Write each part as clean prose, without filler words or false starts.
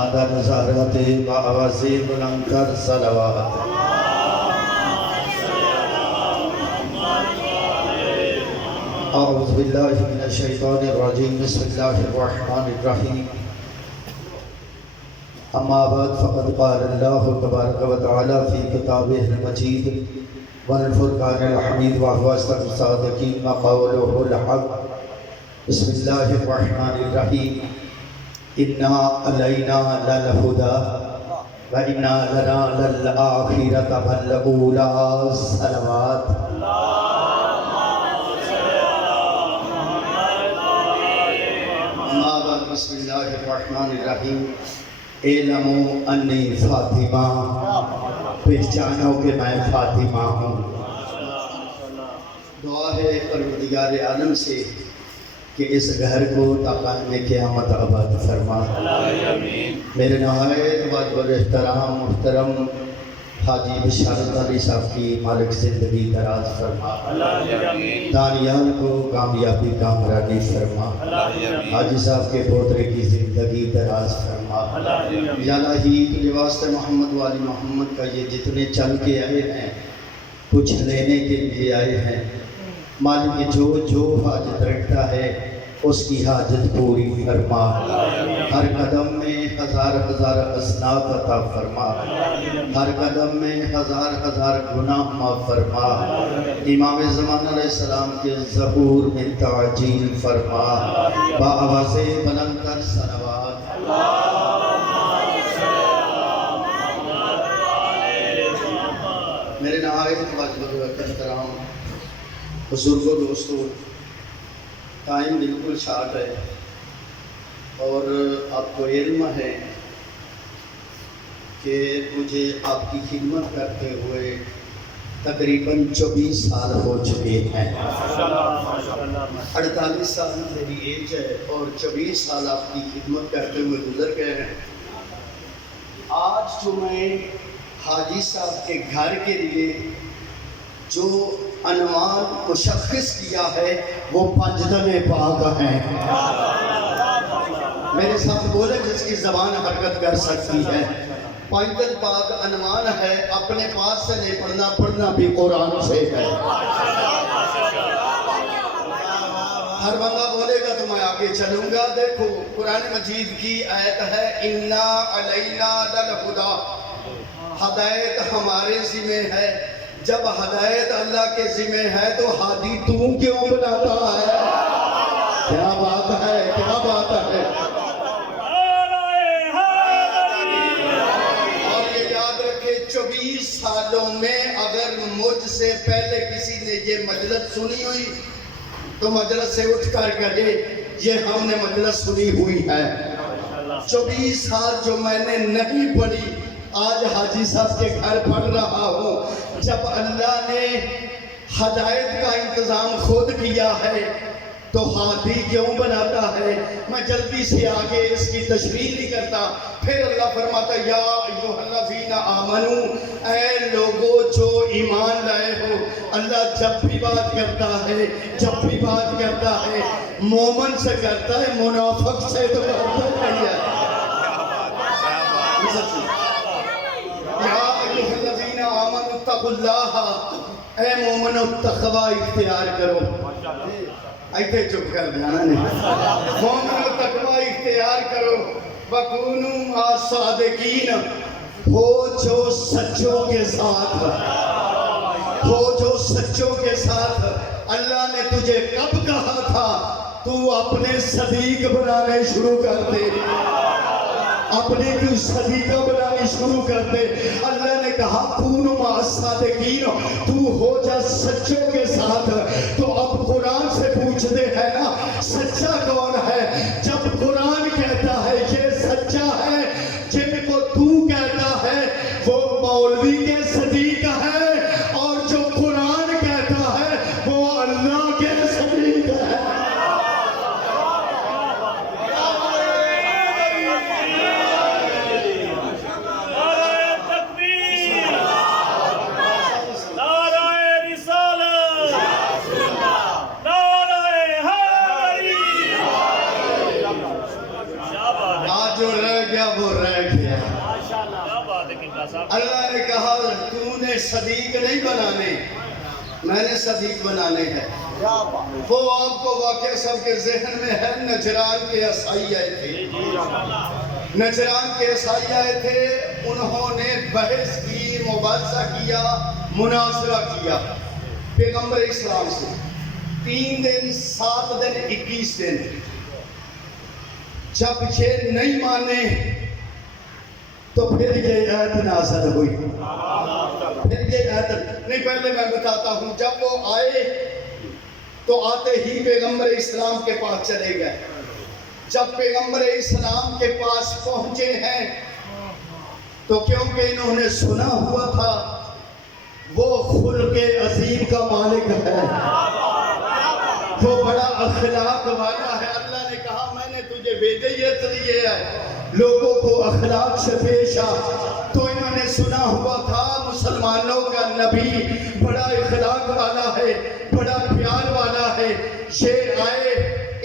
نمادہ نظارت بآواز بلند کر صلوات اعوذ باللہ من الشیطان الرجیم بسم اللہ الرحمن الرحیم اما بعد فقد قال اللہ تبارک و تعالی فی کتابہ المجید والفرقان الحمید وهو اصدق الصادقین وقوله الحق بسم اللہ الرحمن الرحیم انا علینا للہدی وانا لنا للآخرۃ والاولی صلوات اما بعد بسم اللہ الرحمن الرحیم اعلموا انی فاطمہ پہچانو کہ میں فاطمہ ہوں۔ دعا ہے پروردگار عالم سے کہ اس گھر کو تا قائم قیامت آباد فرما۔ میرے نہایت واجب احترام محترم حاجی بشارت علی صاحب کی مالک زندگی دراز فرما، دانیال کو کامیابی کامرانی فرما، حاجی صاحب کے پوترے کی زندگی دراز فرما۔ یا الہی تجھے واسطے محمد والی محمد کا یہ جتنے چل کے آئے ہیں کچھ لینے کے لیے آئے ہیں، مالک جو حاجت رکھتا ہے اس کی حاجت پوری فرما، ہر قدم میں ہزار ہزار حسنات عطا فرما، ہر قدم میں ہزار ہزار گناہ معاف فرما، امام زمان علیہ السلام کے ظہور میں تعجیل فرما، بآواز بلند کر صلوات۔ میرے نہایت واجب احترام بزرگوں دوستوں، ٹائم بالکل شارٹ ہے اور آپ کو علم ہے کہ مجھے آپ کی خدمت کرتے ہوئے تقریباً 24 سال ہو چکے ہیں۔ 48 سال میری ایج ہے اور 24 سال آپ کی خدمت کرتے ہوئے گزر گئے ہیں۔ آج جو میں حاجی صاحب کے گھر کے لیے جو عنوان مشخص کیا ہے وہ پنجدم پاک ہیں۔ میرے ساتھ بولے جس کی زبان حرکت کر سکتی ہے، پنجدم پاک عنوان ہے، اپنے پاس سے نہیں پڑھنا، پڑھنا بھی قرآن سے ہے۔ ہر بندہ بولے گا تو میں آگے چلوں گا۔ دیکھو قرآن مجید کی آیت ہے انا علینا للہدی، ہدایت ہمارے ذمہ ہے۔ جب ہدایت اللہ کے ذمہ ہے تو ہادی تو کیوں بناتا ہے؟ کیا بات ہے، کیا بات ہے۔ اور یہ یاد رکھے 24 سالوں میں اگر مجھ سے پہلے کسی نے یہ مجلس سنی ہوئی تو مجلس سے اٹھ کر کہے یہ ہم نے مجلس سنی ہوئی ہے۔ 24 سال جو میں نے نہیں پڑھی آج حاجی صاحب کے گھر پڑھ رہا ہوں۔ جب اللہ نے ہدایت کا انتظام خود کیا ہے تو ہادی کیوں بناتا ہے؟ میں جلدی سے آگے اس کی تشریح نہیں کرتا۔ پھر اللہ فرماتا یا ایھا الذین آمنو، اے لوگوں جو ایمان لائے ہو۔ اللہ جب بھی بات کرتا ہے مومن سے کرتا ہے، منافق سے تو کرتا نہیں ہے۔ اتقوا اللہ، اے مومنو تقوی اختیار کرو۔ ایتھے چپ کر جانا نہیں۔ مومنو تقوی اختیار کرو، وَكُونُوا مَعَ الصَّادِقِينَ، ہو جو سچوں کے ساتھ، ہو جو سچوں کے ساتھ۔ اللہ نے تجھے کب کہا تھا تو اپنے صدیق بنانے شروع کر دے، اپنے کی صدیقہ بنانی شروع کر دے۔ اللہ نے کہا کونوا مع الصادقین، تو ہو جا سچوں کے ساتھ۔ تو اب قرآن سے پوچھتے ہیں نا سچا کون ہے؟ جب قرآن کہتا ہے یہ سچا ہے، جن کو تو کہتا ہے وہ مولوی کے صدیق ہے، اور جو قرآن کہتا ہے وہ اللہ کے صدیق ہے۔ وہ رہ گیا. اللہ نے کہا تو نے صدیق نہیں بنانے, میں نے صدیق بنانے ہیں. وہ آپ کو واقعہ سب کے ذہن میں ہے, نجران کے عیسائی آئے تھے. نجران کے عیسائی آئے تھے, انہوں نے بحث کی, مباحثہ کیا, مناظرہ کیا پیغمبر اسلام سے. 3 دن 7 دن 21 دن. جب یہ نہیں مانے تو پھر یہ آیت نازل ہوئی. پھر یہ آیت نہیں, پہلے میں بتاتا ہوں. جب وہ آئے تو آتے ہی پیغمبر اسلام کے پاس چلے گئے. جب پیغمبر اسلام کے پاس پہنچے ہیں تو کیونکہ انہوں نے سنا ہوا تھا وہ خلق عظیم کا مالک ہے, وہ بڑا اخلاق والا ہے. اللہ نے کہا میں نے تجھے بھیجے یہ اس لیے ہے لوگوں کو اخلاق سے پیش آ. تو انہوں نے سنا ہوا تھا مسلمانوں کا نبی بڑا اخلاق والا ہے, بڑا پیار والا ہے. یہ آئے,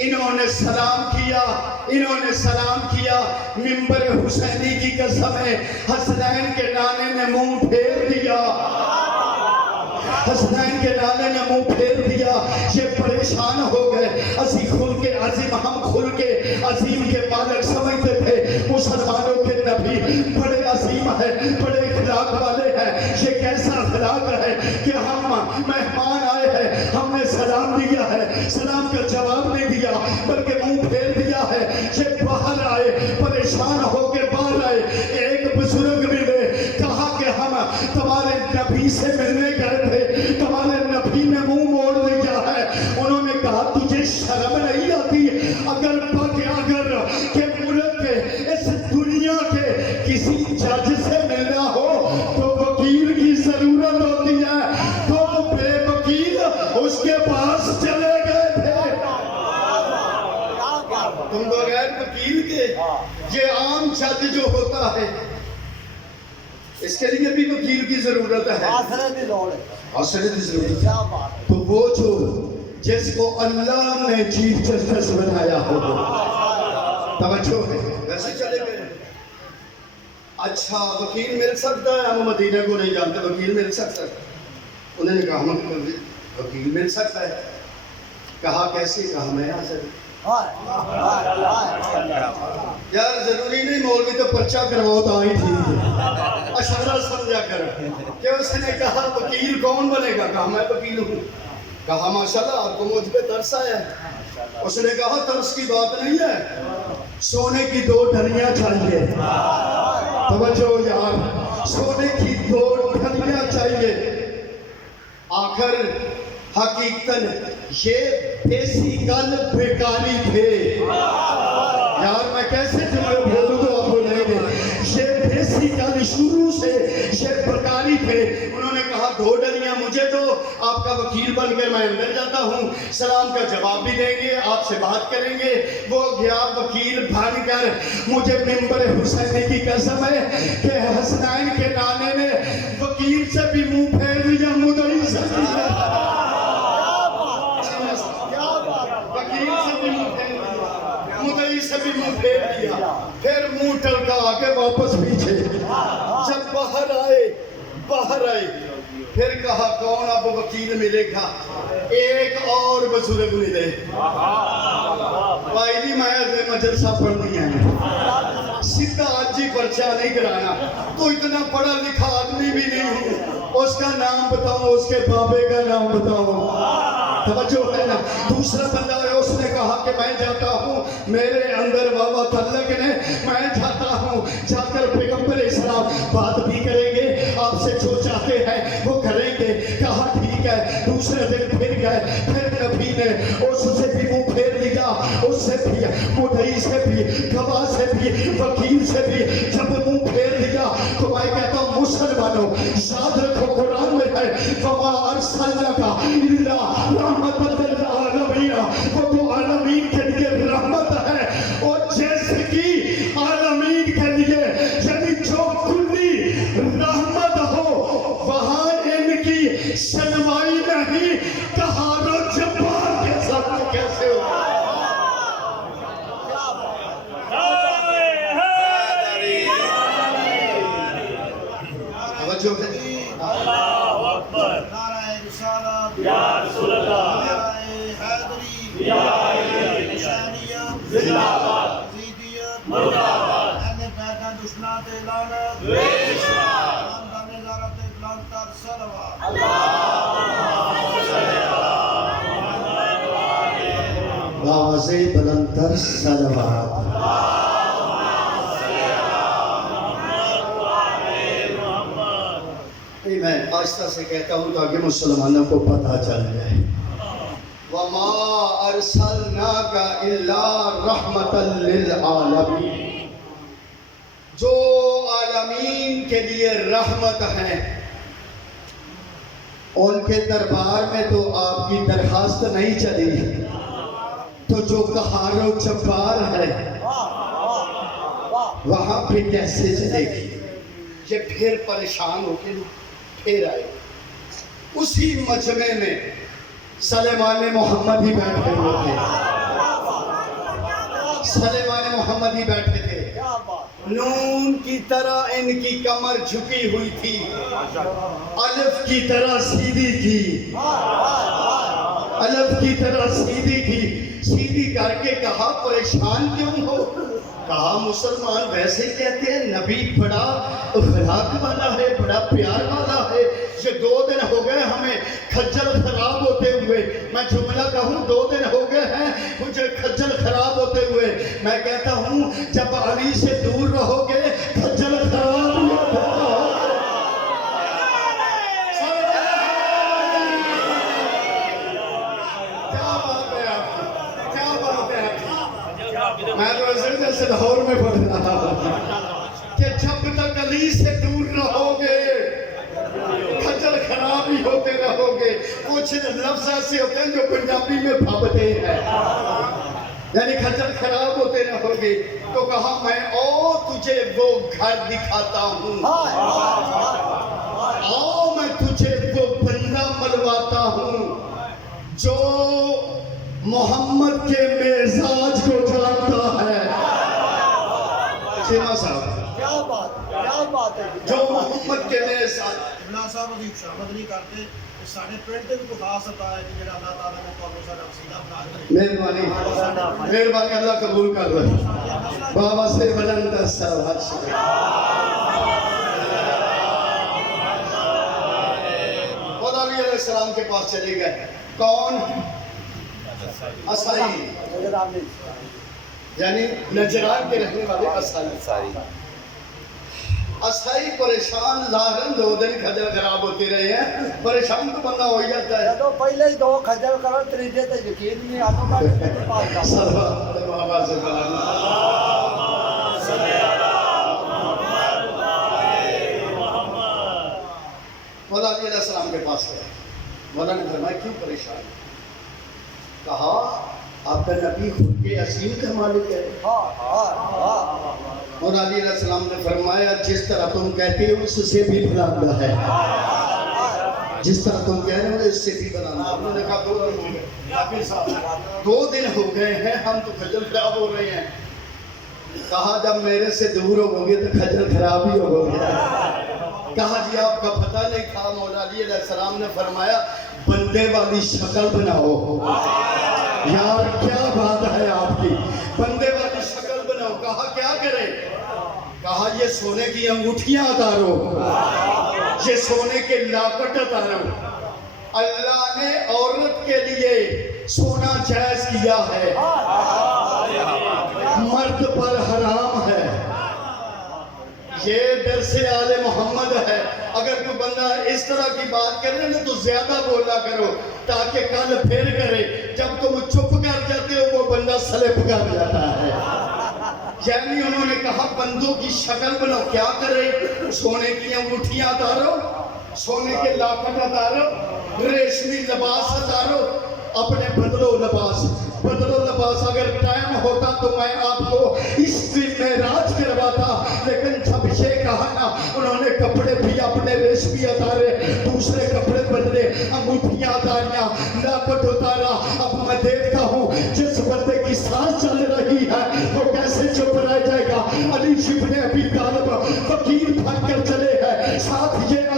انہوں نے سلام کیا, انہوں نے سلام کیا. منبر حسینی کی قسم ہے حسنین کے نانے نے منہ پھیر دیا, حسنین کے نانے نے منہ پھیر دیا. یہ پریشان ہو گئے. اسی خلق عظیم, ہم خلق عظیم کے مالک سمجھتے تھے. مسلمانوں کے نبی بڑے عظیم ہے, بڑے اخلاق والے ہیں. یہ کیسا اخلاق ہے کہ ہم مہمان آئے ہیں, ہم نے سلام دیا ہے, سلام کا جواب نہیں دیا بلکہ منہ پھیر دیا ہے. یہ باہر آئے, پریشان ہو کے باہر آئے. ایک بزرگ ملے, کہا کہ ہم تمہارے نبی سے ملنے گئے تھے, تمہارے نبی نے منہ موڑ لیا ہے. انہوں نے کہا تجھے شرم نہیں آتی اگر کہ ملک کے اس دنیا کے کسی جج سے ملنا ہو تو وکیل کی ضرورت ہوتی ہے, تو وہ بے وکیل اس کے پاس چلے گئے تھے. تم بغیر وکیل کے, یہ عام جج جو ہوتا ہے اس کے لیے بھی وکیل کی ضرورت ہے, آسرے کی ضرورت ہے. تو وہ جو جس کو اللہ نے چیف جسٹس بنایا ہو, توجہ ہے, ویسے چلے گئے. اچھا وکیل مل سکتا ہے؟ ہم مدینہ کو نہیں جانتے, وکیل مل سکتا ہے؟ انہوں نے کہا ہم وکیل مل سکتا ہے. کہا کیسے؟ کہا میں آ سکتا. یار ضروری نہیں مولوی تو پرچہ کرواؤ تو آئی تھی, اشارہ سمجھا کر. کہ اس نے کہا وکیل کون بنے گا؟ کہا میں وکیل ہوں. کہا ماشاءاللہ آپ کو مجھ پہ ترس آیا ہے. اس نے کہا ترس کی بات نہیں ہے, سونے کی 2 ڈھلیاں چاہیے. توجہ یار, سونے کی 2 ڈھلیاں چاہیے. آخر حقیقتاً یہ بیسیکل بیکاری تھے. یار میں کیسے تمہیں بولوں تو آپ بولیں گے, یہ بیسیکل شروع سے یہ بیکاری تھے. انہوں نے کہا 2 ڈلیاں مجھے دو, آپ کا وکیل بن کر میں اندر جاتا ہوں, سلام کا جواب بھی دیں گے, آپ سے بات کریں گے. وہ گیا وکیل بن کر. مجھے منبر حسینی کی قسم ہے کہ حسنین کے نانے نے وکیل سے بھی منہ پھیر دیا, مدعی سے بھی, وکیل سے بھی منہ پھیر دیا, مدعی سے بھی منہ پھیر دیا. پھر منہ ٹلکا آگے واپس پیچھے. جب باہر آئے پھر کہا کون اب وکیل ملے گا؟ ایک اور بزرگ ملے. بھائی جی میں مدرسہ پڑھنی ہے, سیدھا آج ہی پرچہ نہیں کرانا, تو اتنا پڑھا لکھا آدمی بھی نہیں ہوں. اس کا نام بتاؤ, اس کے بابے کا نام بتاؤ. توجہ ہے نا. دوسرا بندہ ہے, اس نے کہا کہ میں جاتا ہوں, میرے اندر بابا تعلق نے, میں جاتا ہوں. جا کر پیغمبر اسلام بات بھی کریں گے, آپ سے جو چاہتے ہیں وہ کریں گے. کہا ٹھیک ہے. دوسرے دن پھر گئے, پھر نبی نے اس سے بھی منہ پھیر دیا, اس سے بھی, مدعی سے بھی, گواہ سے بھی, وکیل سے بھی. جب منہ پھیر دیا تو میں کہتا ہوں مسلمانوں یاد رکھو قرآن میں ہے وَمَا أَرْسَلْنَاكَ إِلَّا رَحْمَةً لِلْعَالَمِينَ. وہ تو عالمین کے لیے رحمت ہے, اور جیسے کی عالمین کے لیے یعنی جو کلی رحمت ہو وہاں ان کی شنوائی نہیں. کہارو جبار کے ساتھ کیسے ہو؟ توجہ ہے اللہ اکبر نعرہ رسالت یا رسول اللہ نعرہ حیدری یا علی حسینیت زندہ باد یزیدیت مردہ باد اہل بیت دشمنات لعنت بے شمار خاندان وزارت اقلال تر صلوات آواز بلند تر صلوات میں آہستہ سے کہتا ہوں تاکہ مسلمانوں کو پتہ چل جائے وَمَا أَرْسَلْنَاكَ إِلَّا رَحْمَةً لِلْعَالَمِينَ جو عالمین کے لیے رحمت ہیں ان کے دربار میں تو آپ کی درخواست نہیں چلی تو جو قہار و جبار ہے وہاں پہ کیسے چلے گی یہ پھر پریشان ہو کے پھر آئے اسی مجمع میں سلیمان محمد ہی بیٹھے ہوئے تھے سلیمان محمد ہی بیٹھے تھے نون کی طرح ان کی کمر جھکی ہوئی تھی الف کی طرح سیدھی تھی الف کی طرح سیدھی تھی سیدھی کر کے کہا پریشان کیوں ہو کہا مسلمان ویسے کہتے ہیں نبی بڑا اخلاق والا ہے بڑا پیار والا ہے یہ 2 دن ہو گئے ہمیں کھجل خراب ہوتے ہوئے میں جملہ کہوں 2 دن ہو گئے ہیں مجھے کھجل خراب ہوتے ہوئے میں کہتا ہوں جب علی سے دور رہو گے کھجل خراب ہوتا میں تو ایسے جیسے لاہور میں پڑھ رہا ہوں کہ جب تک علی سے دور رہو گے کھجل خراب ہی ہوتے رہو گے کچھ لفظ ایسے ہوتے ہیں جو پنجابی میں بھابتے ہیں یعنی کھجل خراب ہوتے رہو گے تو کہا میں تجھے وہ گھر دکھاتا ہوں میں تجھے وہ بندہ ملواتا ہوں جو محمد کے مزاج کو جانتا ہے شیما صاحب کیا بات ہے جو محمد کے مزاج ابن صاحب عزیز شامت نہیں کرتے ساڑھے پرنٹ بھی کو خاص ہوتا ہے کہ جڑا اللہ تعالیٰ نے تو سارا وسیلہ بنا دیا مہربانی اللہ قبول کر رہے بابا سے بلند صلوات خدا علیہ السلام کے پاس چلے گئے کون اسائی یعنی نجران کے رہنے والے اسائی پریشان ظاہراً 2 دن کھجل خراب ہوتے رہے ہیں پریشان تو بندہ ہو ہی جاتا ہے تو پہلے ہی 2 کھجل کرو تریجے تے یقین نہیں آتا بابا سے بلند مولا علیہ السلام کے پاس گئے مولا نے فرمایا کیوں پریشان کہا آپ کا نبی خود کے عظیم کا مالک ہے مولا علیہ السلام نے فرمایا جس طرح تم کہتے ہو اس سے بھی بلند ہے جس طرح تم کہہ رہے ہو اس سے بھی بلند ہے انہوں نے کہا 2 دن ہو گئے 2 دن ہو گئے ہیں ہم تو کھجل خراب ہو رہے ہیں کہا جب میرے سے دور ہو گے تو کھجل خراب ہی ہو گیا کہا جی آپ کا پتہ نہیں تھا مولا علیہ السلام نے فرمایا بندے والی شکل بناؤ یار کیا بات ہے آپ کی بندے والی شکل بناؤ کہا کیا کرے کہا یہ سونے کی انگوٹھیاں اتارو یہ سونے کے لاکٹ اتارو اللہ نے عورت کے لیے سونا جائز کیا ہے مرد پر حرام ہے یہ درس آل محمد ہے اگر کوئی بندہ اس طرح کی بات کرے نا تو زیادہ بولا کرو تاکہ کل پھر کرے جب تم چپ کر جاتے ہو وہ بندہ سلپ کر جاتا ہے یعنی انہوں نے کہا بندوں کی شکل بناؤ کیا کرے سونے کی انگوٹھیاں اتارو سونے کے لاکٹ اتارو ریشمی لباس اتارو اپنے بدلو لباس اگر ٹائم ہوتا تو میں آپ کو اس دن معراج کرواتا لیکن جب یہ کہا نا انہوں نے کپڑے بھی اپنے ریشمی اتارے دوسرے کپڑے بدلے انگوٹھیاں اتاریاں لاکٹ اتارا اب میں دیکھتا ہوں جس بندے کی سانس چل رہی ہے وہ کیسے چپ رہ جائے گا علی ابن ابی طالب فقیر بن کر چلے ہیں ساتھ یہ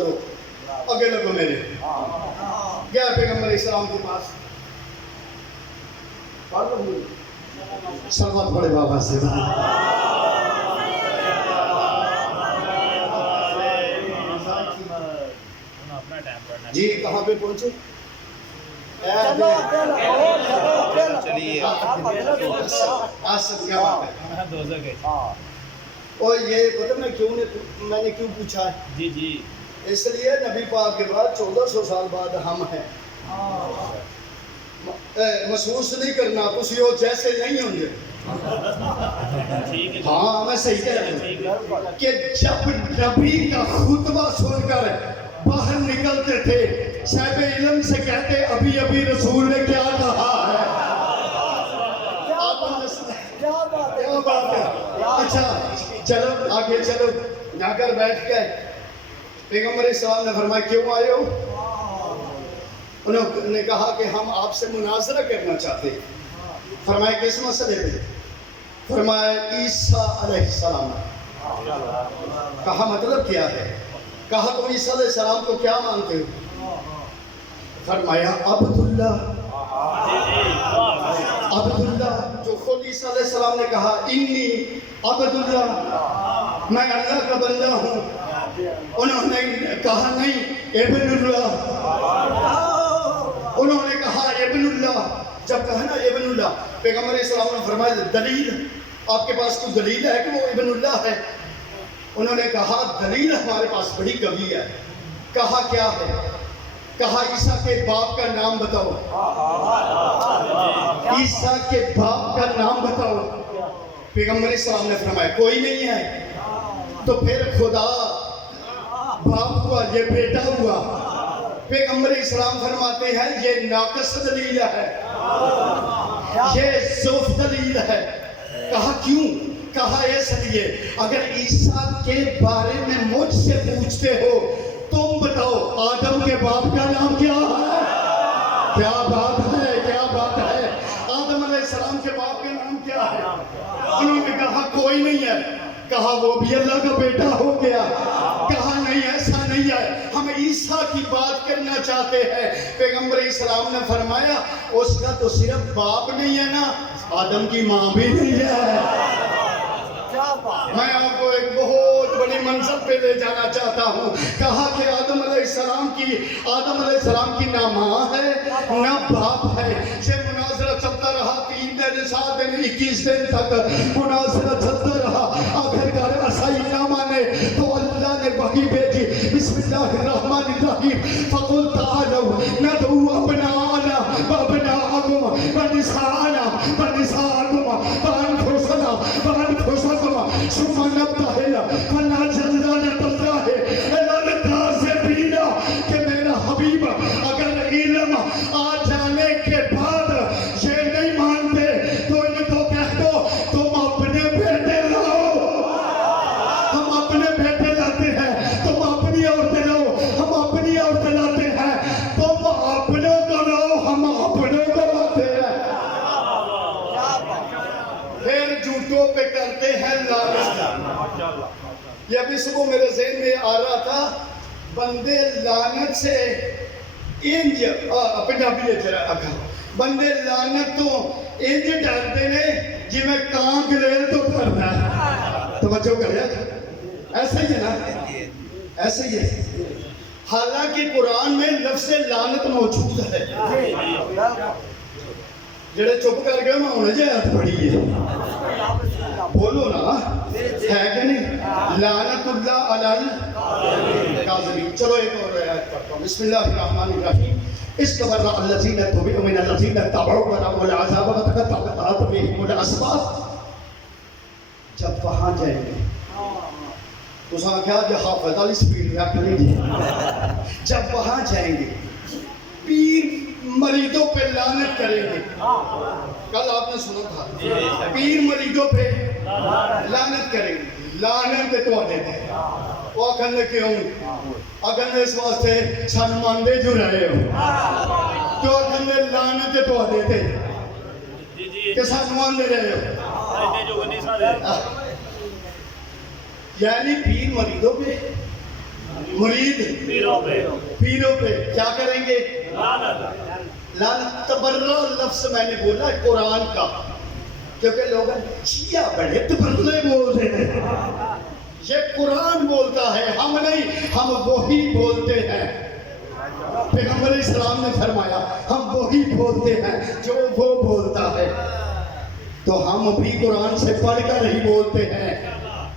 چلو آگے لگو میرے. گیا پیغمبر اسلام کے پاس. سلوات پڑے بابا سے. جی کہاں پہ پہنچے؟ چلو چلیے آسد کیا بات ہے. اور یہ پتہ میں نے کیوں پوچھا ہے؟ جی جی اس لیے نبی پاک کے بعد 1400 سال بعد ہم ہیں. محسوس نہیں کرنا کسی ہو جیسے نہیں ہوں گے. ٹھیک ہے. ہاں میں صحیح کہہ رہا ہوں کہ جب نبی کا خطبہ سن کر باہر نکلتے تھے صاحب علم سے کہتے ابھی ابھی رسول نے کیا کہا ہے. کیا بات ہے. کیا بات ہے. اچھا چلو آگے چلو. جا کر بیٹھ گئے. پیغمبر اسلام نے فرمایا کیوں آئے ہو؟ انہوں نے کہا کہ ہم آپ سے مناظرہ کرنا چاہتے ہیں. فرمایا کس مسئلے پہ؟ فرمایا عیسیٰ علیہ السلام. کہا مطلب کیا ہے؟ کہا تم عیسیٰ علیہ السلام کو کیا مانتے ہو؟ فرمایا عبداللہ. عبداللہ جو خود عیسیٰ علیہ السلام نے کہا انی عبداللہ میں اللہ کا بندہ ہوں. انہوں نے کہا نہیں ابن اللہ. انہوں نے کہا ابن اللہ. جب کہا نا ابن اللہ پیغمبر اسلام نے فرمایا دلیل آپ کے پاس کوئی دلیل ہے کہ وہ ابن اللہ ہے؟ انہوں نے کہا دلیل ہمارے پاس بڑی کبھی ہے. کہا کیا ہے؟ کہا عیسیٰ کے باپ کا نام بتاؤ. عیسیٰ کے باپ کا نام بتاؤ. پیغمبر اسلام نے فرمایا کوئی نہیں ہے. تو پھر خدا باپ ہوا یہ بیٹا ہوا. پیغمبر اسلام فرماتے ہیں یہ ناقص دلیل ہے, یہ ضعف دلیل ہے. کہا کیوں؟ کہا اس لیے اگر عیسیٰ کے بارے میں مجھ سے پوچھتے ہو تم بتاؤ آدم کے باپ کا نام کیا ہے؟ کیا بات ہے, کیا بات ہے. آدم علیہ السلام کے باپ کا نام کیا ہے؟ انہوں نے کہا کوئی نہیں ہے. کہا وہ بھی اللہ کا بیٹا ہو گیا. کہا نہیں ایسا نہیں ہے, ہم عیسیٰ کی بات کرنا چاہتے ہیں. پیغمبر اسلام نے فرمایا اس کا تو صرف باپ نہیں ہے نا, آدم کی ماں بھی نہیں ہے. میں آپ کو ایک بہت بڑی منزل پہ لے جانا چاہتا ہوں. کہا کہ آدم علیہ السلام کی نہ ماں ہے نہ باپ ہے. یہ مناظرہ چلتا رہا 3 دن 7 دن 21 دن تک مناظرہ چلتا رہا. آخرکار عیسائی نہ مانے تو اللہ نے وحی بھیجی بسم اللہ الرحمن الرحیم فقل تعالوا ندعو ابناءنا وابناءکم ونساءنا ونساءکم وانفسنا وانفسکم ثم نبتہل فنجزلنا اللہ الکاذبین. کہ میرا حبیب اگر علم آ جانے کے بعد یہ نہیں مانتے تو ان کو کہہ دو تم اپنے بیٹے لاؤ. ہم اپنے بیٹے لاتے ہیں, تم اپنی عورتیں لاؤ. ہم اپنی عورتیں لاتے ہیں, تم اپنوں کو لاؤ. ہم اپنوں کو لاتے ہیں. پھر جھوٹوں پہ کرتے ہیں لعنت. یہ ابھی صبح میرے ذہن میں آ رہا تھا بندے لعنت سے انج پنجابی بندے لعنت تو انج ڈرتے نے جی میں کان گلیل تو کرنا ہے. توجہ کرے ایسا ہی ہے نا, ایسا ہی ہے. حالانکہ قرآن میں لفظ لعنت موجود ہے. جڑے چپ کر گئے میں انہیں جی آیت پڑھی ہے, بولو نا ہے کہ نہیں. لعنت اللہ علی الکاذبین. چلو ایک اور آیت پڑھتا ہوں. بسم اللہ الرحمن الرحیم. استبرأ الذین تبعوا من الذین اتبعوا ورأوا العذاب وتقطعت بهم الاسباب. جب وہاں جائیں گے تو ساتھ کیا جو حافظ علی سپیڈ رکھ لیجیے. جب وہاں جائیں گے پیر مریضوں پہ لعنت کریں گے. کل آپ نے سنا تھا پیر مریضوں پہ لعنت کریں گے. لعنت تو دیتے ہیں وہ کہنے کیوں اگر اس واسطے سن ماندے جو رہے ہو تو کہنے لعنت تو دیتے کہ سن ماندے رہے ہو. یعنی پیر مریضوں پہ مرید پیروں پہ پیروں پہ کیا کریں گے؟ لعنت لعنت۔ تبرہ لفظ میں نے بولا ہے قرآن کا، کیونکہ لوگ شیعہ بڑے تبرلے بولتے ہیں، یہ قرآن بولتا ہے، ہم نہیں، ہم وہی بولتے ہیں۔ پیغمبر اسلام نے فرمایا ہم وہی بولتے ہیں جو وہ بولتا ہے، تو ہم بھی قرآن سے پڑھ کر ہی بولتے ہیں۔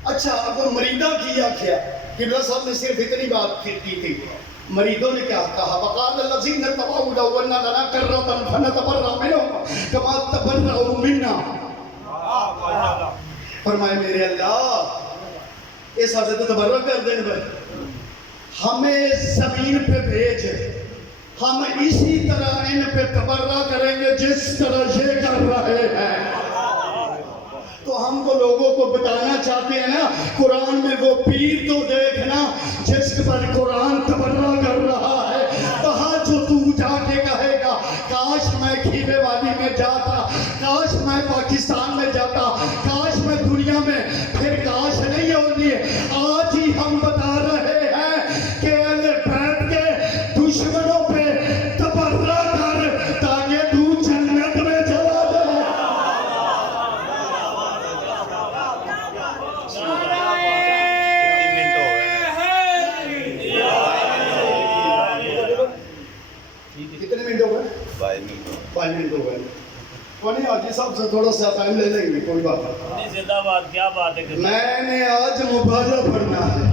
اچھا اب مریدہ کیا کیا؟ قبلہ صاحب نے صرف اتنی بات کی تھی، مریدوں نے کیا کہا؟ وقال الذین تبعوا لو ان لنا کرۃ فنتبرأ منهم كما تبرؤوا منا۔ فرمائے میرے اللہ اس حد سے تبرہ کر دیں بھائی، ہمیں زمین پہ بھیج، ہم اسی طرح ان پہ تبرہ کریں گے جس طرح یہ کر رہے ہیں۔ تو ہم تو لوگوں کو بتانا چاہتے ہیں نا، قرآن میں وہ پیر تو دیکھنا جس پر قرآن تبرہ کر رہا ہے، وہاں جو تو جا کے کہے گا کاش میں کھیرے والی میں جاتا، کاش میں پاکستان میں جاتا، کاش میں دنیا میں، پھر کاش نہیں ہوتی ہے۔ آج ہی ہم بتا رہے ہیں کہ اہل بیت کے دشمنوں پہ تبرہ کر تاکہ تو جنت میں چلا جائے۔ کتنے منٹ ہو گئے؟ 5 منٹ ہو گئے۔ کوئی حاجی صاحب سے تھوڑا سا ٹائم لے لیں گے، کوئی بات نہیں۔ زندہ باد، کیا بات ہے؟ میں نے آج مبارہ پڑھنا ہے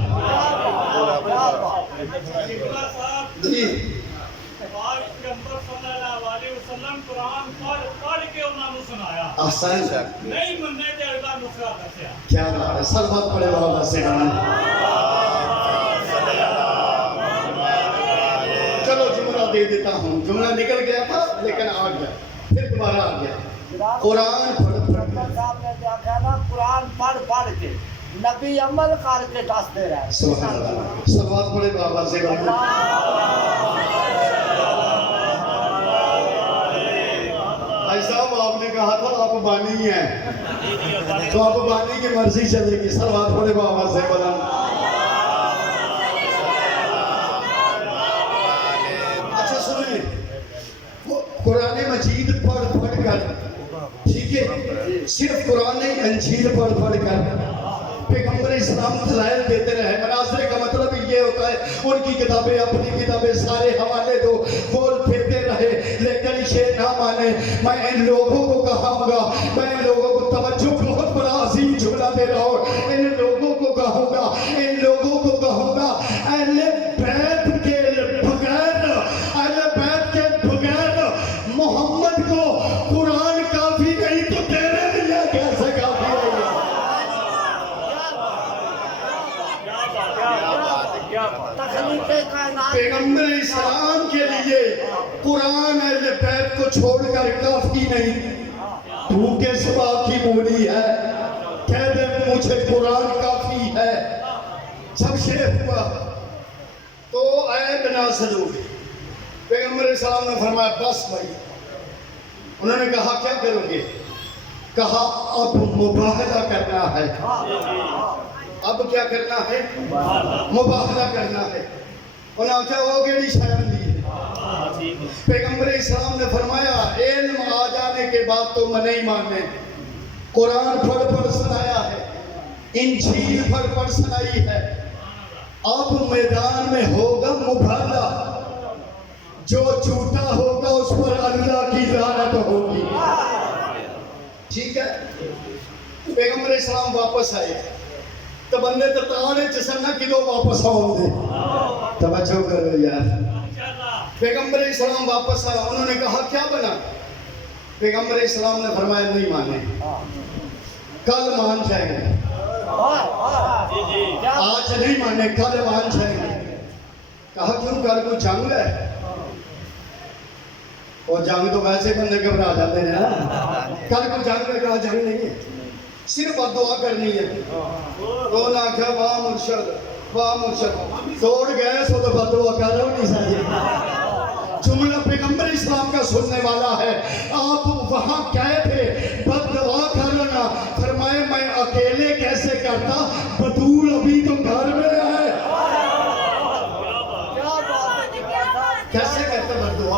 جی۔ پیغمبر صلی اللہ علیہ وسلم قرآن پڑھ کے انہوں نے سنایا، احسن، نہیں مننے تے اگلا نسخہ دسیا۔ کیا بات ہے، سلوات پڑھے بابا سے چلو جملہ دے دیتا ہوں، جملہ نکل گیا تھا لیکن آ گیا، پھر دوبارہ آ گیا۔ قرآن پیغمبر صاحب نے کیا کہنا، قرآن پڑھ کے نبی عمل کر کے دستے رہے۔ سبحان اللہ، سلوات پڑھے بابا سے بھائی صاحب آپ نے کہا تھا آپ بانی ہیں تو آپ بانی کی مرضی چلے گی، سلوات پڑھے بابا سے بلند۔ اچھا سنیں، قرآن مجید پڑھ کر، ٹھیک ہے، صرف قرآن انجیل پڑھ کر پیغمبر اسلام دلائل دیتے رہے۔ مناظرے کا مطلب یہ ہوتا ہے ان کی کتابیں، اپنی کتابیں، سارے حوالے دو، بول پھرتے رہے، لیکن یہ نہ مانے۔ میں ان لوگوں کو کہوں گا، میں ان لوگوں کو توجہ، بہت بڑا عظیم جملہ دے رہا ہوں، ان لوگوں کو کہوں گا، ان لوگوں کو کہوں گا اہل بیت کے بغیر، اہل بیت کے بغیر محمد کو قرآن کافی نہیں تو تیرے لیے کیسے کافی ہے؟ پیغمبر اسلام کے لیے قرآن اہل بیت کو چھوڑ کر کافی نہیں، تو کے سوا کی مولی ہے، کہہ دے مجھے قرآن کافی ہے۔ جب یہ ہوا تو عیب نازل ہو گئی، پیغمبر اسلام نے فرمایا بس بھائی۔ انہوں نے کہا کیا کرو گے؟ کہا اب مباہلہ کرنا ہے۔ اب کیا کرنا ہے؟ مباہلہ کرنا ہے۔ انہوں نے کہا وہ کیڑی شاید لی؟ پیغمبر اسلام نے فرمایا علم آ جانے کے بعد تو میں نہیں ماننے، قرآن پڑھ سنایا ہے، انجیل پڑھ سنائی ہے، اب میدان میں ہوگا مباہلہ، جو جھوٹا ہوگا اس پر اللہ کی لعنت ہوگی۔ ٹھیک ہے، پیغمبر اسلام واپس آئے تو بندے تو تانے چسن نہ کدو واپس آؤں دے، توجہ کرو یار۔ پیغمبر اسلام واپس آیا، انہوں نے کہا کیا بنا؟ پیغمبر اسلام نے فرمایا نہیں مانے، کل مان جائیں گے، آج نہیں مانے کل مان جائیں گے۔ کہا کیوں؟ کل کو جنگ ہے، اور جنگ تو ویسے بندے گھبرا جاتے ہیں نا، کل کو جنگ ہے، کہا جنگ نہیں ہے، صرف دعا کرنی ہے۔ رونا کیا واہ مرشد، واہ مرشد، توڑ گئے سو تو بدعا کرو نہیں سکتے۔ جملہ پیغمبر اسلام کا سننے والا ہے، آپ وہاں کہے تھے بد دعا کرنا، فرمائے میں اکیلے کیسے کرتا، بطول ابھی تو گھر میں ہے۔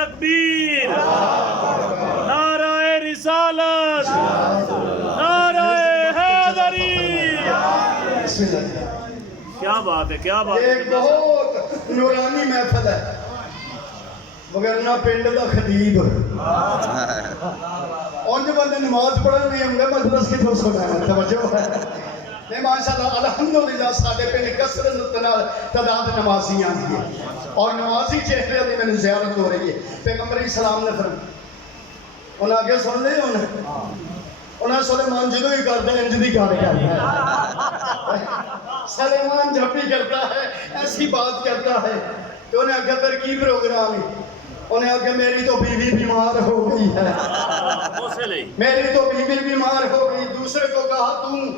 تکبیر نعرہ رسالت نعرہ حیدری کیا بات ہے کیا بات ہے ایک بہت نورانی محفل ہے وگرنہ پنڈ دا خطیب اونج بندے نماز پڑھن نہیں ہوں گے مجلس کی تو سنا ہے توجہ ہے نہیں ماشاءاللہ الحمدللہ ساڈے پنڈ کثرت تعداد نمازی آندی ہے اور نمازی چہرے دی میں زیارت ہو رہی ہے پیغمبر اسلام نے فرمایا انہاں آگے سن لے انہاں سلیمان جدو ہی کرتے ہیں انج دی گل کرتا ہے سلیمان جب بھی کرتا ہے ایسی بات کرتا ہے تو انہیں آگے پھر کی پروگرام ہے انہیں آگے میری تو بیوی بیمار ہو گئی ہے میری تو بیوی بیمار ہو گئی دوسرے کو کہا تم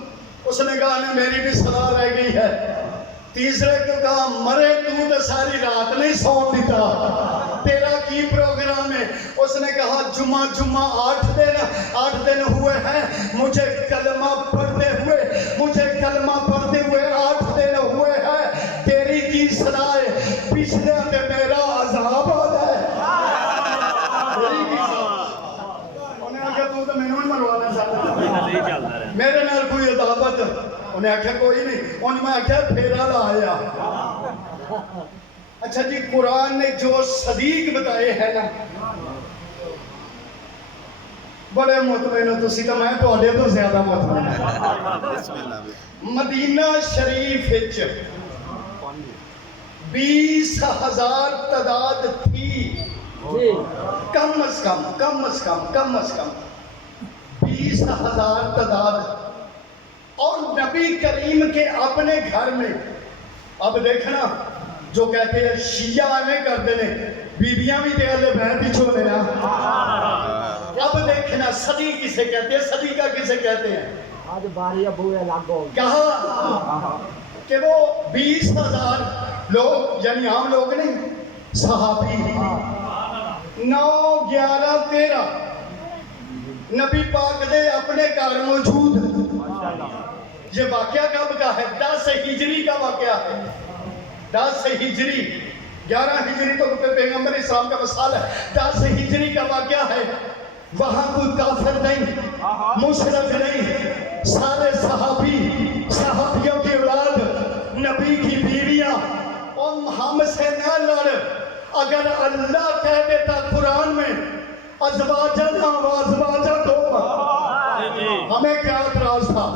اس نے کہا نہیں میری بھی صلاح رہ گئی ہے تیسرے کو کہا مرے تو ساری رات نہیں سون دیتا تیرا کی پروگرام ہے اس نے کہا جمعہ 8 دن ہوئے ہیں مجھے کلمہ پڑھتے ہوئے 8 دن ہوئے ہیں تیری کی صلاح ہے پچھلے تے میرا عذاب آ جائے انہیں آگے تو میں نے مروانا چاہتا میرے نال کوئی عدابت انہیں آکھا کوئی نہیں انہیں میں آکھا پھیرا لایا اچھا جی قرآن نے جو صدیق بتائے ہیں نا بڑے مطمئن ہو تسی تو میں توڑے تو زیادہ مطمئن مدینہ شریف 20,000 تعداد تھی کم از کم 20,000 تعداد اور نبی کریم کے اپنے گھر میں اب دیکھنا جو کہتے ہیں شیعہ آنے کرتے ہیں بیبیاں بھی دے لے بہن بھی چھوڑے نا اب دیکھنا صدی کسے کہتے ہیں صدیقہ کسے کہتے ہیں آج باری ابوے لاگو کہا کہ وہ 20,000 لوگ یعنی عام لوگ نہیں صحابی 9 11 13 نبی پاک دے اپنے گھر موجود یہ واقعہ کب کا ہے 10 ہجری کا واقعہ ہے 10 ہجری 11 ہجری تو پیغمبر اسلام کا مثال ہے 10 ہجری کا واقعہ ہے وہاں کوئی کافر نہیں مشرک نہیں سارے صحابیوں کی اولاد نبی کی بیویاں اور ہم سے نہ لڑ اگر اللہ کہہ دیتا قرآن میں ازواجنا وازواجکم ہمیں کیا اعتراض تھا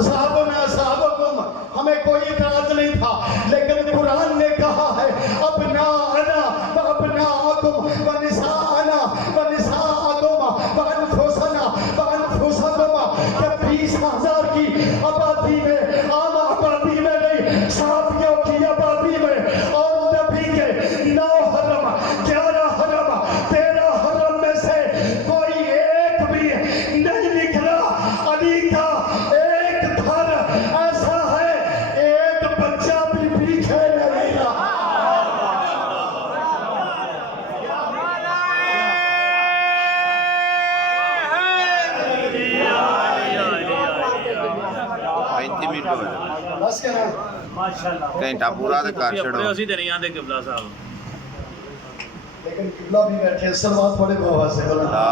صحابنا صحابکم ہمیں کوئی اعتراض نہیں تھا لیکن قرآن نے کہا ہے ابناءنا وابناءکم ونساءنا ونساءکم وانفسنا وانفسکم کہ 20,000 کی آبادی میں عام آبادی میں نہیں صحابیوں کی آبادی میں اور نبی کے 9 حرم 11 حرم 13 حرم میں سے کوئی ایک بھی نہیں نکلا علی کا ایک گھر ایسا ہے ایک بچہ بھی پیچھے نہیں رہا بس کہنا گھنٹہ پورا تے کر چھڑو اسی تے نہیں آندے قبلہ صاحب لیکن قبلہ بھی بیٹھے سلوات پڑھے بابا سے بولنا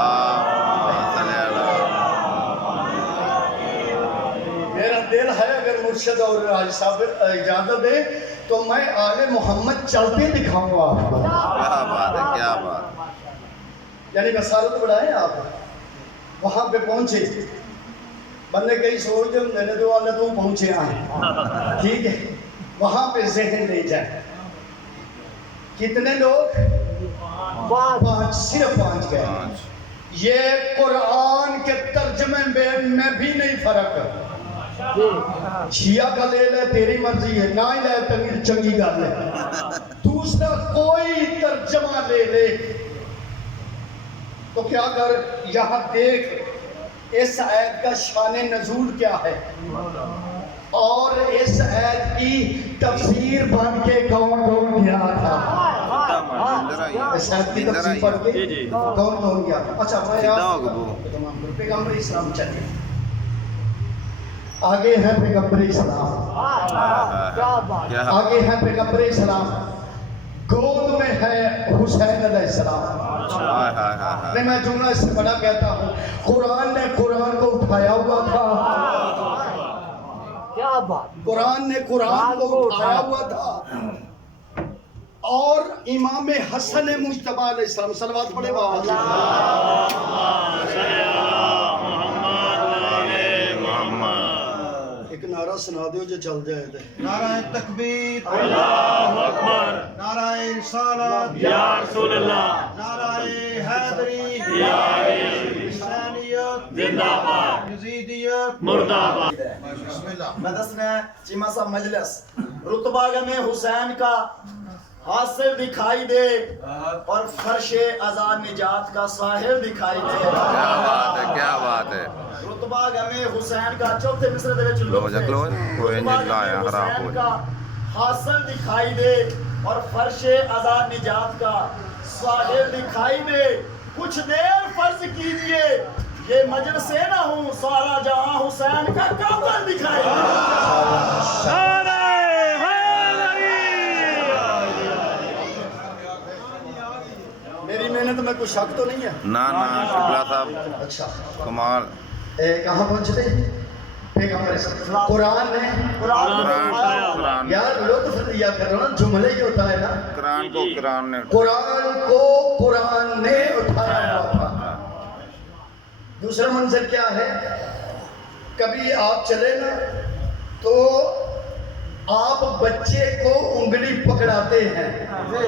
میرا دل ہے اگر مرشد اور حاج صاحب اجازت دے تو میں آل محمد چلتے دکھاؤں گا آپ کو کیا بات ہے کیا بات یعنی بصارت بڑھائیں آپ وہاں پہ پہنچے بندے کئی سوچ دے میں نے تو اللہ تو پہنچے آئیں ٹھیک ہے وہاں پہ ذہن لے جائیں کتنے لوگ 5 صرف 5 گئے یہ قرآن کے ترجمے میں بھی نہیں فرق شیعہ کا لے لے تیری مرضی ہے نہ ہی لے چنگی گل ہے دوسرا کوئی ترجمہ لے لے تو کیا کر یہاں دیکھ اس آیت کا شان نزول کیا ہے اور اس آیت کی تفسیر بن کے کون گیا تھا اس آیت کی تفسیر پڑھ کے کون گیا تھا اچھا میں پیغمبر اسلام چلے آگے ہے پیغمبر اسلام آگے ہے پیغمبر اسلام گود میں ہے حسین علیہ السلام نہیں میں جملہ اس سے بڑا کہتا ہوں، قرآن نے قرآن کو اٹھایا ہوا تھا، کیا بات، قرآن نے قرآن کو اٹھایا ہوا تھا، اور امام حسن مجتبی علیہ السلام، صلوات پڑھے بابا، ایک نعرہ سنا دیو جو چل جائے تھے، نعرہ تکبیر، اللہ اکبر، نعرہ رسالت، یا رسول اللہ، نعرہ حیدری، یا حسینیت، زندہ باد، یزیدیت، مردہ باد۔ بسم اللہ۔ مدس نے چیمہ صاحب مجلس رتبہ میں حسین کا حاصل دکھائی دے اور فرش ازا نجات کا ساحل دکھائی دے، کیا بات ہے، رتبہ میں حسین کا چوتھے مصرے دے وچ رتبہ حسین کا حاصل دکھائی دے اور فرش ازا نجات کا ساحل دکھائی دے، کچھ دیر فرض کیجئے یہ مجلس سے نہ ہوں، سارا جہاں حسین کا کعبہ دکھائی دے۔ میری محنت میں کوئی شک تو نہیں ہے؟ نا شکلا صاحب اچھا کمال، کہاں پہنچتے پیغمبر اسلام، قرآن نے قرآن یار لطف لیا کرو نا، جملے ہی ہوتا ہے نا، قرآن کو قرآن نے قرآن نے اٹھایا ہوا تھا۔ دوسرا منظر کیا ہے، کبھی آپ چلے نا تو آپ بچے کو انگلی پکڑاتے ہیں، بے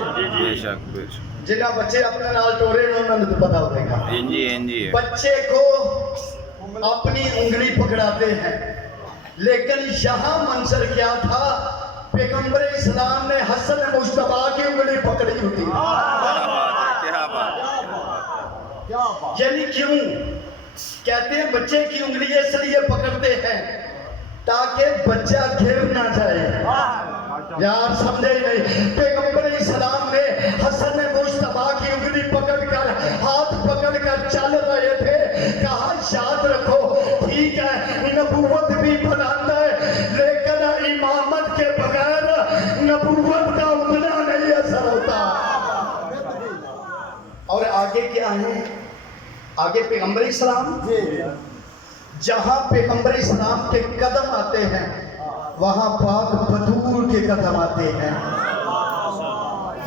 شک بے شک، جنہاں بچے اپنے نال ٹورے انہوں نے تو پتا ہوئے گا، انجی ہے، بچے کو اپنی انگلی پکڑاتے ہیں، لیکن یہاں منظر کیا تھا، پیغمبر اسلام نے حسن مجتبی کی انگلی پکڑی ہوتی، کیا بات، یعنی کیوں کہتے ہیں بچے کی انگلی اس لیے پکڑتے ہیں تاکہ بچہ گر نہ جائے، یار سمجھے ہی نہیں، پیغمبر اسلام نے حسن مجتبی کی انگلی پکڑ کر ہاتھ پکڑ کر چل رہے تھے، کہا یاد رکھو ٹھیک ہے نبوت بھی بلند ہے لیکن امامت کے بغیر نبوت کا اتنا نہیں اثر ہوتا۔ اور آگے کیا ہے، آگے پیغمبر اسلام، جہاں پیغمبر اسلام کے قدم آتے ہیں وہاں پاک بطول کے قدم آتے ہیں،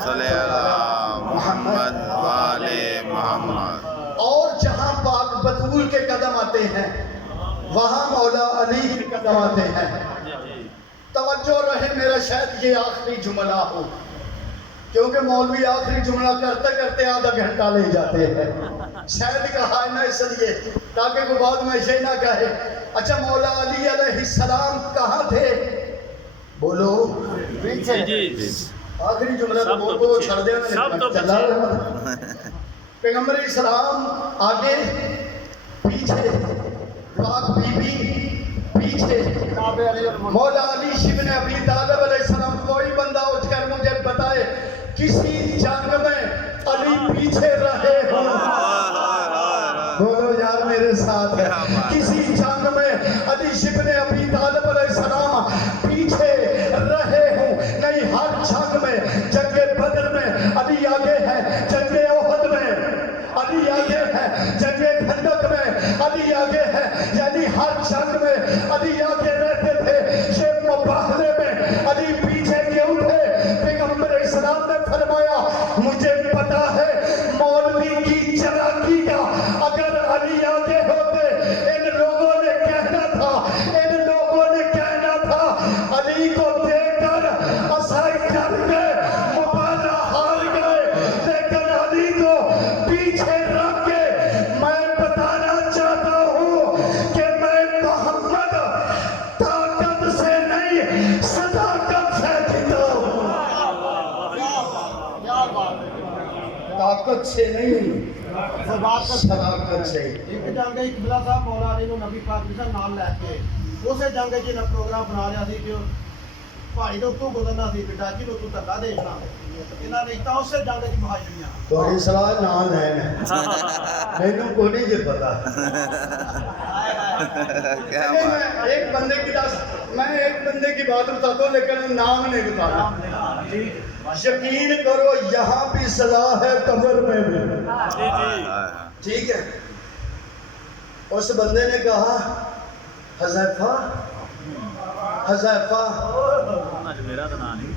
صلی اللہ محمد والے محمد، اور جہاں پاک بطول کے قدم آتے ہیں وہاں مولا علی کے قدم آتے ہیں۔ توجہ رہے، میرا شاید یہ آخری جملہ ہو، کیونکہ مولوی آخری جملہ کرتے کرتے آدھا گھنٹہ لے جاتے ہیں، شاید کہا ہے نا اس لیے تاکہ کوئی بعد میں ایسے نہ کہے اچھا مولا علی علیہ السلام کہاں تھے، بولو آخری جملہ تو بول کو چھڑ دے میں پیغمبر اسلام آگے پیچھے، پاک بی بی پیچھے، مولا علی ابن ابی طالب علیہ السلام، کوئی بندہ اٹھ کر مجھے بتائے کسی جنگ میں علی پیچھے رہے ہوں، بولو یار میرے ساتھ ہے، کسی جنگ میں علی ابن ابی طالب علیہ السلام پیچھے رہے ہوں، نہیں ہر جنگ میں، جنگ بدر میں علی آگے ہے، جنگ احد میں علی آگے ہے، جنگ خندق میں علی آگے ہے، یعنی ہر جنگ میں علی آگے رہتے تھے، یہ مباہلے میں علی پیچھے کیوں تھے؟ پیغمبر اسلام نے فرمایا مجھے پتا ہے مولوی کی چلاکی کا، اگر علی آگے ہوتے ان لوگوں نے کہنا تھا علی کو دیکھ کر اسائی کر گئے، مبارہ ہار گئے، لیکن علی کو پیچھے رکھ کے میں بتانا چاہتا ہوں کہ میں محمد طاقت سے نہیں صداقت سے جیتا ہوں، طاقت سے نہیں صداقت سے۔ ایک جنگ ایک بلا صاحب مولا علی کو نبی پاک نے نال لے کے اسے جنگ وچ نہ پروگرام بنا لیا سی کہ پہاڑی تو اتوں گزرنا سی بیٹا جی تو دھکا دینا، انہاں نے تا اسے جنگ وچ مہاجریاں تھوڑی صلاح نال ہے مینوں کوئی نہیں جے پتا، میں ایک بندے کی بات بتاتا ہوں لیکن نام نہیں بتانا، یقین کرو یہاں بھی صلاح ہے قبر میں بھی، ٹھیک ہے. اس بندے نے کہا حذیفہ حذیفہ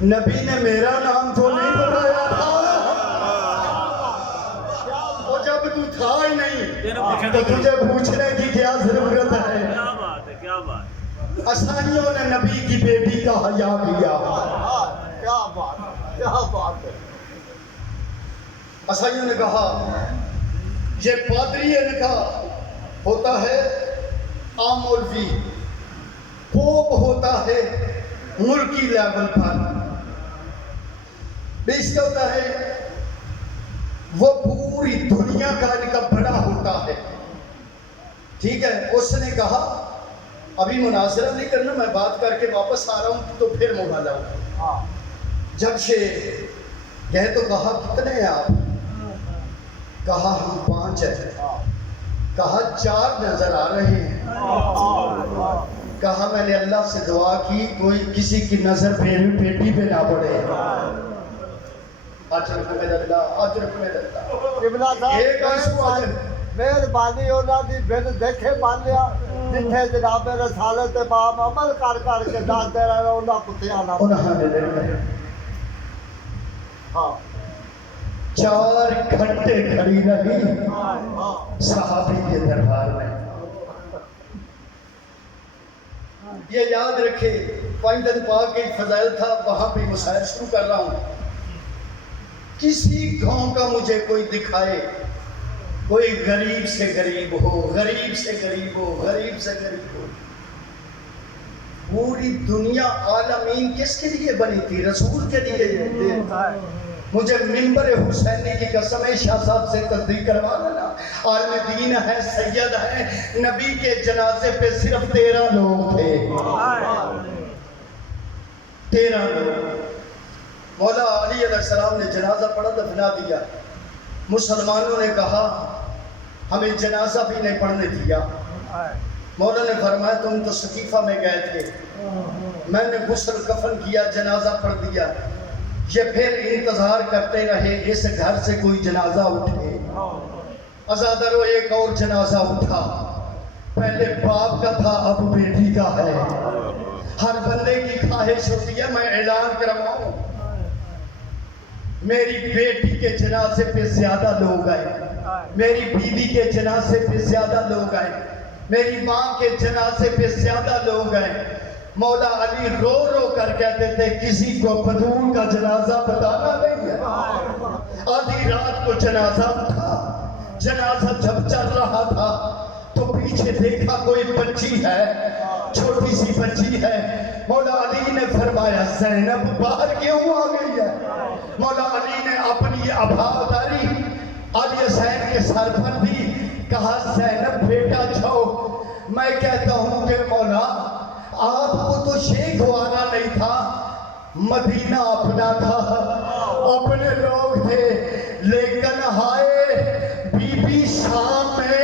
نبی نے میرا نام تو نہیں بتایا تھا، اور جب تو تھا ہی نہیں تو تجھے پوچھنے کی کیا ضرورت ہے. عیسائیوں نے نبی کی بیٹی کا حیا کیا. کیا بات ہے. عیسائیوں نے کہا یہ پادری نکاح ہوتا ہے عام مولوی، پوپ ہوتا ہے ملکی لیول پر، بیسٹ ہوتا ہے وہ پوری دنیا کا ان کا بڑا ہوتا ہے. ٹھیک ہے. اس نے کہا ابھی مناظرہ نہیں کرنا، میں بات کر کے واپس آ رہا ہوں تو پھر موڑا لاؤں. جب سے گئے تو کہا کتنے ہیں آپ؟ کہا ہم 5 ہیں. کہا 4 نظر آ رہے ہیں. کہا میں نے اللہ سے دعا کی کوئی کسی کی نظر بیٹی پہ نہ پڑے. اجر میں اللہ، اجر میں اللہ. قبلہ ایک آنسو صاحب اجر. مہربانی انہاں دی بن دیکھے مان لیا جتھے جناب رسالت باب عمل کر کے دس دے رہے انہاں کتیاں نہ. انہوں نے دیکھا ہاں 4 گھنٹے کھڑی رہی صحابی کے دربار میں. یہ یاد رکھے 5 دن پاک کی فضائل تھا، وہاں بھی مسائل شروع کر رہا ہوں. کسی گاؤں کا مجھے کوئی دکھائے کوئی غریب سے غریب ہو، غریب سے غریب ہو، غریب سے غریب ہو. پوری دنیا عالمین کس کے لیے بنی تھی؟ رسول کے لیے. مجھے منبر حسینی کی قسم ہے، شاہ صاحب سے تصدیق کروا لینا، عالم دین ہے، سید ہے. نبی کے جنازے پہ صرف 13 لوگ تھے. 13 لوگ. مولا علی علیہ السلام نے جنازہ پڑھا دفنا دیا. مسلمانوں نے کہا ہمیں جنازہ بھی نہیں پڑھنے دیا. مولا نے فرمایا تم تو سقیفہ میں گئے تھے، میں نے غسل کفن کیا، جنازہ پڑھ دیا. یہ پھر انتظار کرتے رہے اس گھر سے کوئی جنازہ اٹھے. ازادرو ایک اور جنازہ اٹھا. پہلے باپ کا تھا اب بیٹی کا ہے. ہر بندے کی خواہش ہوتی ہے میں اعلان کرواؤں میری بیٹی کے جنازے پہ زیادہ لوگ آئے، میری بیوی کے جنازے پہ زیادہ لوگ آئے، میری ماں کے جنازے پہ زیادہ لوگ آئے. مولا علی رو رو کر کہتے تھے کسی کو بدول کا جنازہ بتانا نہیں ہے. آدھی رات کو جنازہ اٹھا. جنازہ جب چل رہا تھا تو پیچھے دیکھا کوئی بچی ہے، چھوٹی سی بچی ہے. مولا علی نے فرمایا زینب باہر کیوں آ گئی ہے؟ مولا علی نے اپنی ابا اتاری علی حسین کے سر پر دی. کہا زینب بیٹا چھو. میں کہتا ہوں کہ مولا آپ کو تو شیخ وارا نہیں تھا، مدینہ اپنا تھا، اپنے لوگ تھے. لیکن ہائے بی بی شام میں